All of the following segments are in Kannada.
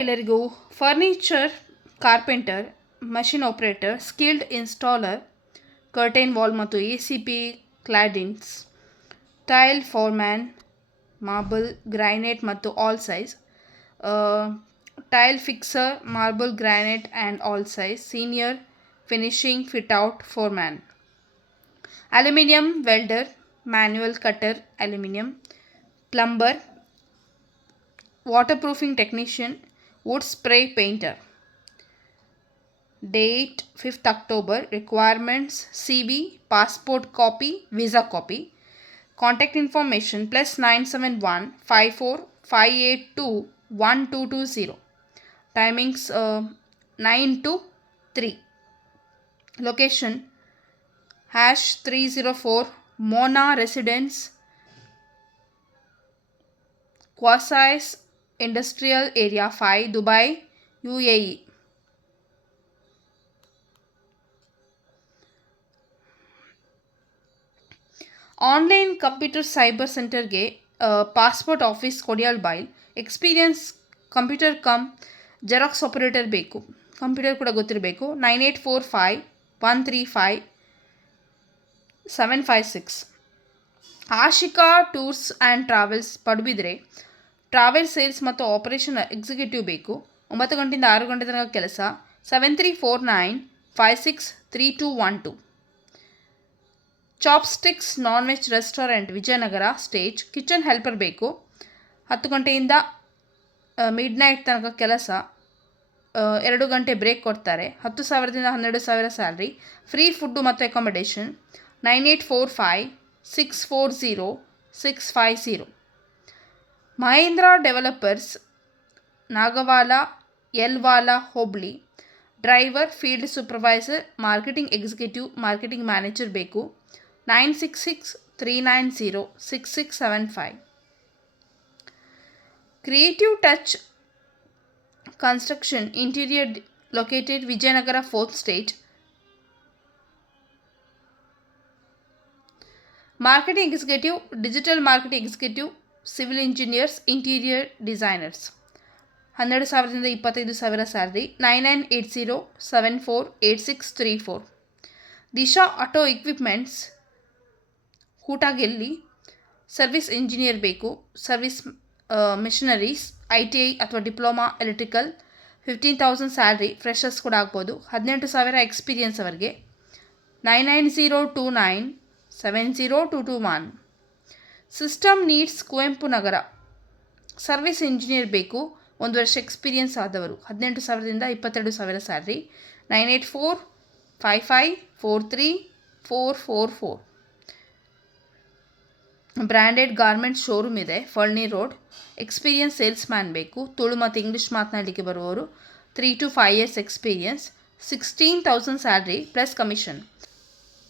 ಎಲ್ಲರಿಗೂ furniture carpenter, machine operator, skilled installer, curtain wall ಮತ್ತು ACP claddings, tile foreman, marble, granite ಮತ್ತು all size, tile fixer, marble, granite and all size, senior finishing fit out foreman, aluminium welder, manual cutter aluminium, plumber, waterproofing technician, wood spray painter. Date 5th October. Requirements CV, passport copy, visa copy. Contact information +971 54 582 1220. Timings 9 to 3. Location #304 Mona Residence, Quasais Industrial Area 5, Dubai, UAE. Online computer cyber ಸೆಂಟರ್ಗೆ passport office Kodialbail experience computer cum xerox operator ಬೇಕು. ಕಂಪ್ಯೂಟರ್ ಕೂಡ ಗೊತ್ತಿರಬೇಕು. 9845135756. Ashika tours and travels Padubidri travel sales ಮತ್ತು ಆಪರೇಷನ್ ಎಕ್ಸಿಕ್ಯೂಟಿವ್ ಬೇಕು. 9 ಗಂಟೆಯಿಂದ 6 ಗಂಟೆ ತನಕ ಕೆಲಸ. 7349563212. Chopsticks non veg restaurant Vijayanagar stage kitchen helper ಬೇಕು. 10 ಗಂಟೆಯಿಂದ ಮಿಡ್ ನೈಟ್ ತನಕ ಕೆಲಸ. 2 ಗಂಟೆ ಬ್ರೇಕ್ ಕೊಡ್ತಾರೆ. 10,000ದಿಂದ 12,000 ಸ್ಯಾಲ್ರಿ. ಫ್ರೀ ಫುಡ್ಡು ಮತ್ತು ಅಕಾಮಡೇಷನ್. 9845640650. ಮಹೇಂದ್ರ ಡೆವಲಪರ್ಸ್ ನಾಗವಾಲ ಯಲ್ವಾಲ ಹೋಬಳಿ driver, field supervisor, marketing executive, marketing manager ಬೇಕು. 9663906675. Creative touch construction interior located Vijayanagar 4th stage. Marketing executive, digital marketing executive, civil engineers, interior designers. 12,000ದಿಂದ 25,000 ಸ್ಯಾಲ್ರಿ. 9980748634. ದಿಶಾ ಆಟೋ ಇಕ್ವಿಪ್ಮೆಂಟ್ಸ್ ಕೂಟಾಗೆಲ್ಲಿ ಸರ್ವಿಸ್ ಇಂಜಿನಿಯರ್ ಬೇಕು. ಸರ್ವಿಸ್ ಮಿಷನರೀಸ್, ITI ಅಥವಾ ಡಿಪ್ಲೊಮಾ ಎಲೆಕ್ಟ್ರಿಕಲ್. 15,000 ಸ್ಯಾಲ್ರಿ. ಫ್ರೆಷರ್ಸ್ ಕೂಡ ಆಗ್ಬೋದು. 18,000 ಎಕ್ಸ್ಪೀರಿಯನ್ಸ್ ಅವರಿಗೆ. 9902970221. System needs Kuvempu Nagar service engineer ಬೇಕು. 1 ವರ್ಷ ಎಕ್ಸ್ಪೀರಿಯನ್ಸ್ ಆದವರು. 18,000ದಿಂದ 22,000 ಸ್ಯಾಲ್ರಿ. 9845543444. ಬ್ರ್ಯಾಂಡೆಡ್ ಗಾರ್ಮೆಂಟ್ಸ್ ಶೋರೂಮ್ ಇದೆ, ಫಳ್ನಿ ರೋಡ್. ಎಕ್ಸ್ಪೀರಿಯನ್ಸ್ ಸೇಲ್ಸ್ ಮ್ಯಾನ್ ಬೇಕು. ತುಳು ಮತ್ತು ಇಂಗ್ಲೀಷ್ ಮಾತನಾಡಲಿಕ್ಕೆ ಬರುವವರು. 3 to 5 years experience. 16,000 salary plus commission.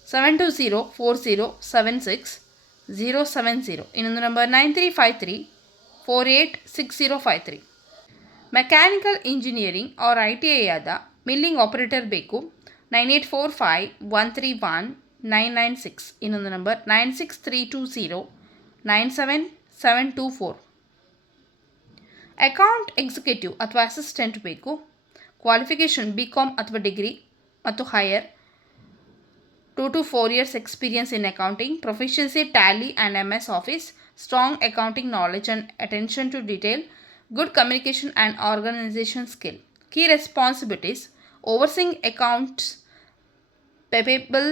7204076070. ಇನ್ನೊಂದು number 9353486053. Mechanical engineering or ITI ಆದ ಮಿಲ್ಲಿಂಗ್ ಆಪರೇಟರ್ ಬೇಕು. 9845131996. ಇನ್ನೊಂದು ನಂಬರ್ 9632097724. ಅಕೌಂಟ್ ಎಕ್ಸಿಕ್ಯೂಟಿವ್ ಅಥವಾ ಅಸಿಸ್ಟೆಂಟ್ ಬೇಕು. ಕ್ವಾಲಿಫಿಕೇಷನ್ BCom ಅಥವಾ ಡಿಗ್ರಿ ಮತ್ತು higher. 2 to 4 years experience in accounting. Proficiency Tally and MS Office. Strong accounting knowledge and attention to detail. Good communication and organization skill. Key responsibilities: overseeing accounts payable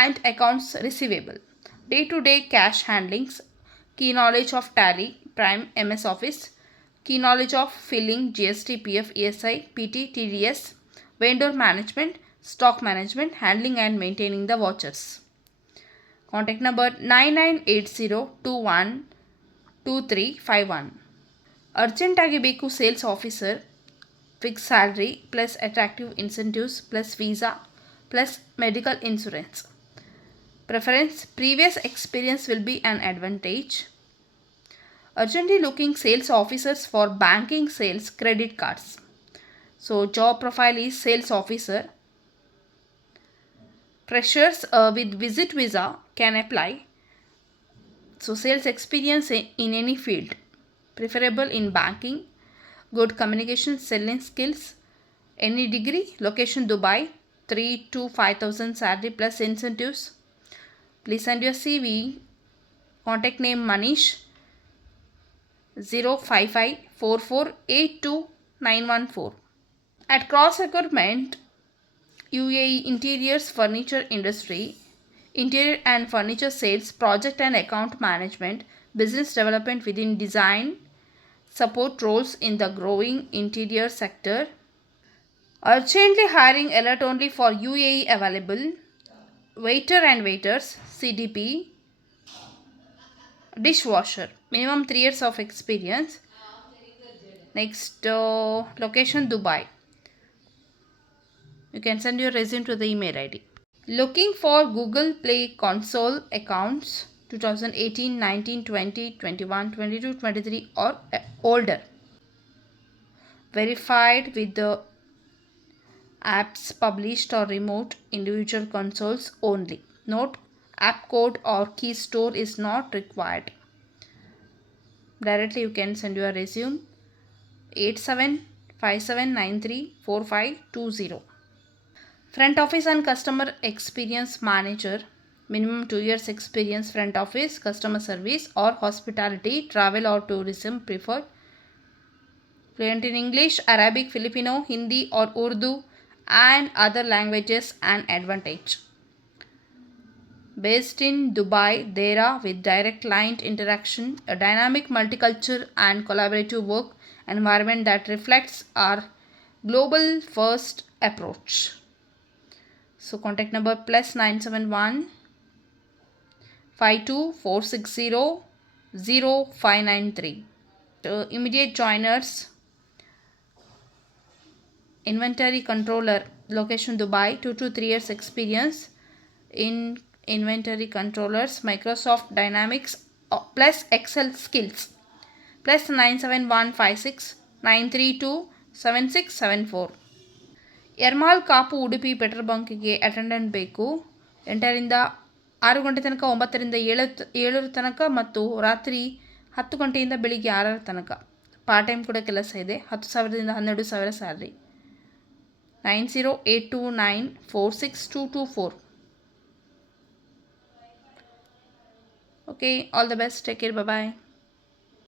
and accounts receivable. Day-to-day cash handlings. Key knowledge of Tally, Prime, MS Office. Key knowledge of filling GST, PF, ESI, PT, TDS. Vendor management, stock management, handling and maintaining the vouchers. Contact number 9980212351. ಅರ್ಜೆಂಟಾಗಿ ಬೇಕು sales officer. Fix salary plus attractive incentives plus visa plus medical insurance. Preference previous experience will be on advantage. Urgently looking sales officers for banking, sales, credit cards. So job profile is sales officer. Freshers with visit visa can apply. So sales experience in any field, preferable in banking, good communication, selling skills, any degree, location Dubai, 3 to 5,000 salary plus incentives. Please send your CV. Contact name Manish 0554482914. At cross recruitment, UAE interiors furniture industry, interior and furniture sales, project and account management, business development within design, support roles in the growing interior sector. Urgently hiring alert only for UAE available. Waiter and waiters, CDP, dishwasher, minimum 3 years of experience. Next, location Dubai. You can send your resume to the email ID. Looking for Google Play console accounts 2018, 19, 20, 21, 22, 23 or older. Verified with the apps published or remote individual consoles only. Note, app code or key store is not required. Directly you can send your resume 8757934520. Front office and customer experience manager, minimum 2 years experience front office, customer service or hospitality, travel or tourism preferred. Fluent in English, Arabic, Filipino, Hindi or Urdu and other languages an advantage. Based in Dubai, Dera with direct client interaction, a dynamic multicultural and collaborative work environment that reflects our global first approach. So contact number +971 52460 0593. Immediate joiners, inventory controller, location Dubai, 2 to 3 years experience in inventory controllers, Microsoft Dynamics plus Excel skills. +97156 932 7674. Ermal Kapu Udupi petrol ಬಂಕ್ಗೆ ಅಟೆಂಡೆಂಟ್ ಬೇಕು. 8ರಿಂದ 6 ಗಂಟೆ ತನಕ, 9ರಿಂದ 7 ತನಕ ಮತ್ತು ರಾತ್ರಿ 10 ಗಂಟೆಯಿಂದ ಬೆಳಿಗ್ಗೆ 6 ತನಕ. ಪಾರ್ಟ್ ಟೈಮ್ ಕೂಡ ಕೆಲಸ ಇದೆ. 10,000ದಿಂದ 12,000 salary. 9082946224. Okay, all the best. Take care. Bye bye.